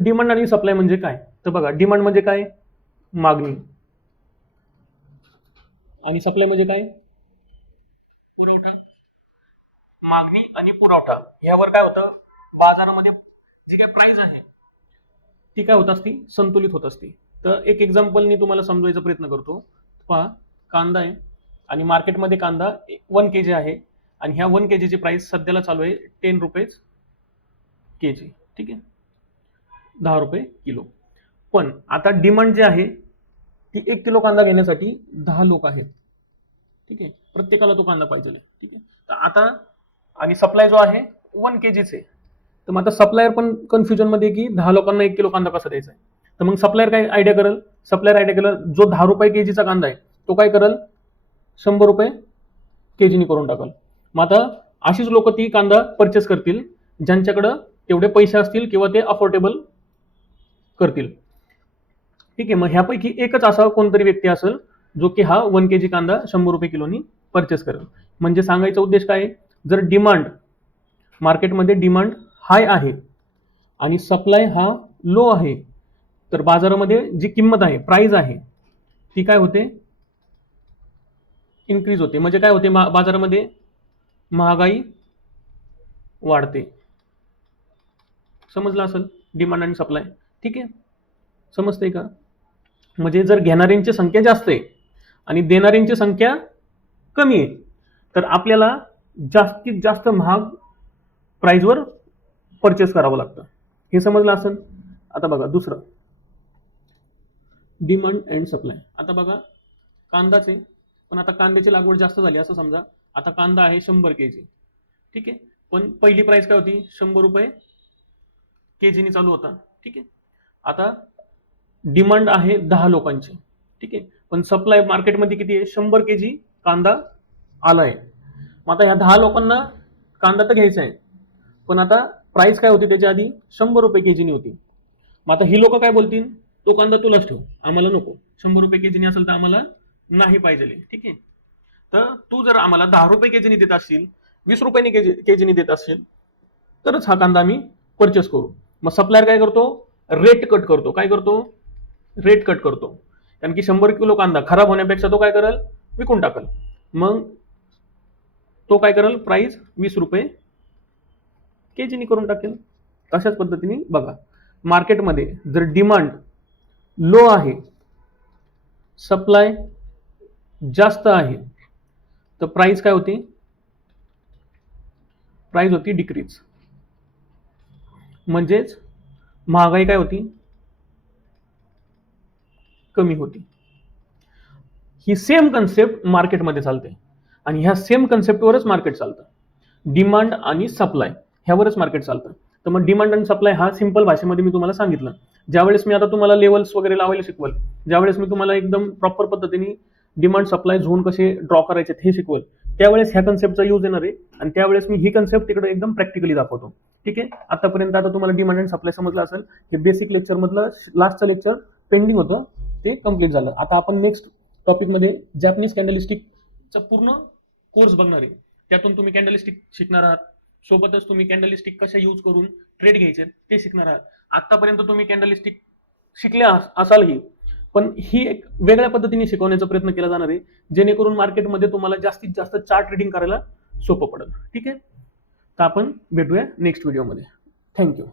Demand आणि supply म्हणजे काय? तर बघा, डिमांड म्हणजे काय? मागणी. आणि सप्लाय म्हणजे काय? पुरवठा. मागणी आणि पुरवठा यावर काय होतं, बाजारामध्ये जी काही प्राइस आहे ती काय होत असती, संतुलित होत असती. तर एक एक्झाम्पलनी तुम्हाला समजवायचा प्रयत्न करतो. पहा, कांदा आहे आणि मार्केटमध्ये कांदा 1 kg आहे आणि ह्या 1 kg ची प्राइस सध्याला चालू आहे 10 रुपीज केजी. ठीक आहे, 10 रुपये किलो. पण आता डिमांड जी आहे ती 1 किलो कांदा घेण्यासाठी 10 लोक आहेत. ठीक आहे, प्रत्येकाला तो कांदा पाहिजे. ठीक आहे, तर आता आणि सप्लाय जो आहे 1 kg चे. तर मग आता सप्लायर पण कन्फ्युजन मध्ये की 10 लोकांना 1 किलो कांदा कसा द्यायचा आहे. तर मग सप्लायर काय आयडिया करल? सप्लायर आयडिया केलं, जो 10 रुपये केजीचा कांदा आहे तो काय करल, 100 रुपये केजीनी करून टाकल. मग आता अशीच लोक ती कांदा परचेस करतील ज्यांच्याकडे तेवढे पैसे असतील किंवा ते अफोर्डेबल करतील. ठीक आहे, मग ह्यापैकी एकच असा कोणतरी व्यक्ती असेल जो की हा 1 kg कांदा 100 रुपये किलोनी परचेस करेल. म्हणजे सांगायचा उद्देश काय आहे, जर डिमांड मार्केटमध्ये डिमांड हाय आहे आणि सप्लाय हा लो आहे, तर बाजारामध्ये जी किंमत आहे, प्राइस आहे, ती काय होते, इन्क्रीज होते. म्हणजे काय होते, बाजारामध्ये महागाई वाढते. समजलं असेल डिमांड आणि सप्लाय. ठीक आहे, समजतंय का? म्हणजे जर घेणाऱ्यांची संख्या जास्त आहे आणि देणाऱ्यांची संख्या कमी आहे, तर आपल्याला जास्तीत जास्त महाग प्राइसवर परचेस करावं लागतं. हे समजलं असेल. आता बघा दुसरं, डिमांड अँड सप्लाय. आता बघा, कांदाचे, पण आता कांद्याची लागवड जास्त झाली असं समजा. आता कांदा आहे 100 kg. ठीक आहे, पण पहिली प्राइस काय होती, 100 रुपये केजीनी चालू होता. ठीक आहे, आता डिमांड आहे 10 लोकांची. ठीक आहे, पण सप्लाय मार्केटमध्ये किती आहे, 100 kg कांदा आलाय. मग आता ह्या 10 लोकांना कांदा तर घ्यायचा आहे, पण आता प्राइस काय होती त्याच्या आधी, 100 रुपये केजीनी होती. मग आता ही लोक काय बोलतील, तो कांदा तुलाच ठेव, आम्हाला नको. 100 रुपये केजीनी असेल तर आम्हाला नाही पाहिजे. ठीक आहे, तर तू जर आम्हाला 10 रुपये केजीनी देत असशील, 20 रुपयांनी केजीनी देत असशील, तरच हा कांदा आम्ही परचेस करू. मग सप्लायर काय करतो, रेट कट करतो. काय करतो, रेट कट करतो. कारण की 100 किलो कांदा खराब होण्यापेक्षा तो काय करेल, विकून टाकल. मग तो काय करेल, प्राइस 20 रुपये केजीनी करून टाकेल. तशाच पद्धतीने बघा, मार्केटमध्ये जर डिमांड लो आहे, सप्लाय जास्त आहे, तर प्राइस काय होती, प्राइस होती डिक्रीज. म्हणजेच महागाई काय होती, कमी होती. ही सेम कन्सेप्ट मार्केटमध्ये चालते आणि ह्या सेम कन्सेप्टवरच मार्केट चालतं. डिमांड आणि सप्लाय ह्यावरच मार्केट चालतं. तर मग डिमांड आणि सप्लाय हा सिंपल भाषेमध्ये मी तुम्हाला सांगितलं. ज्यावेळेस मी आता तुम्हाला लेवल्स वगैरे लावायला शिकवल, ज्यावेळेस मी तुम्हाला एकदम प्रॉपर पद्धतीने डिमांड सप्लाय झोन कसे ड्रॉ करायचे हे शिकवल, त्यावेळेस ह्या कन्सेप्टचा यूज येणार आहे आणि त्यावेळेस मी ही कन्सेप्ट तिकडे एकदम प्रॅक्टिकली दाखवतो. ठीक आहे, आतापर्यंत आता तुम्हाला डिमांड आणि सप्लाय समजलं असेल. हे बेसिक लेक्चर मधलं लास्टचं लेक्चर पेंडिंग होतं, ते कम्प्लीट झालं. आता आपण नेक्स्ट टॉपिकमध्ये जॅपनीज कॅन्डलस्टिकचा पूर्ण कोर्स बघणार आहे. त्यातून तुम्ही कॅन्डलस्टिक शिकणार आहात, सोबतच तुम्ही कॅन्डलस्टिक कशा यूज करून ट्रेड घ्यायचे ते शिकणार आहात. आतापर्यंत तुम्ही कॅन्डलस्टिक शिकले असालही, पण ही एक वेगळ्या पद्धतीने शिकवण्याचा प्रयत्न केला जाणार आहे, जेणेकरून मार्केटमध्ये तुम्हाला जास्तीत जास्त चार्ट ट्रेडिंग करायला सोपं पडेल. ठीक आहे, तर आपण भेटूया नेक्स्ट व्हिडिओमध्ये. थँक्यू.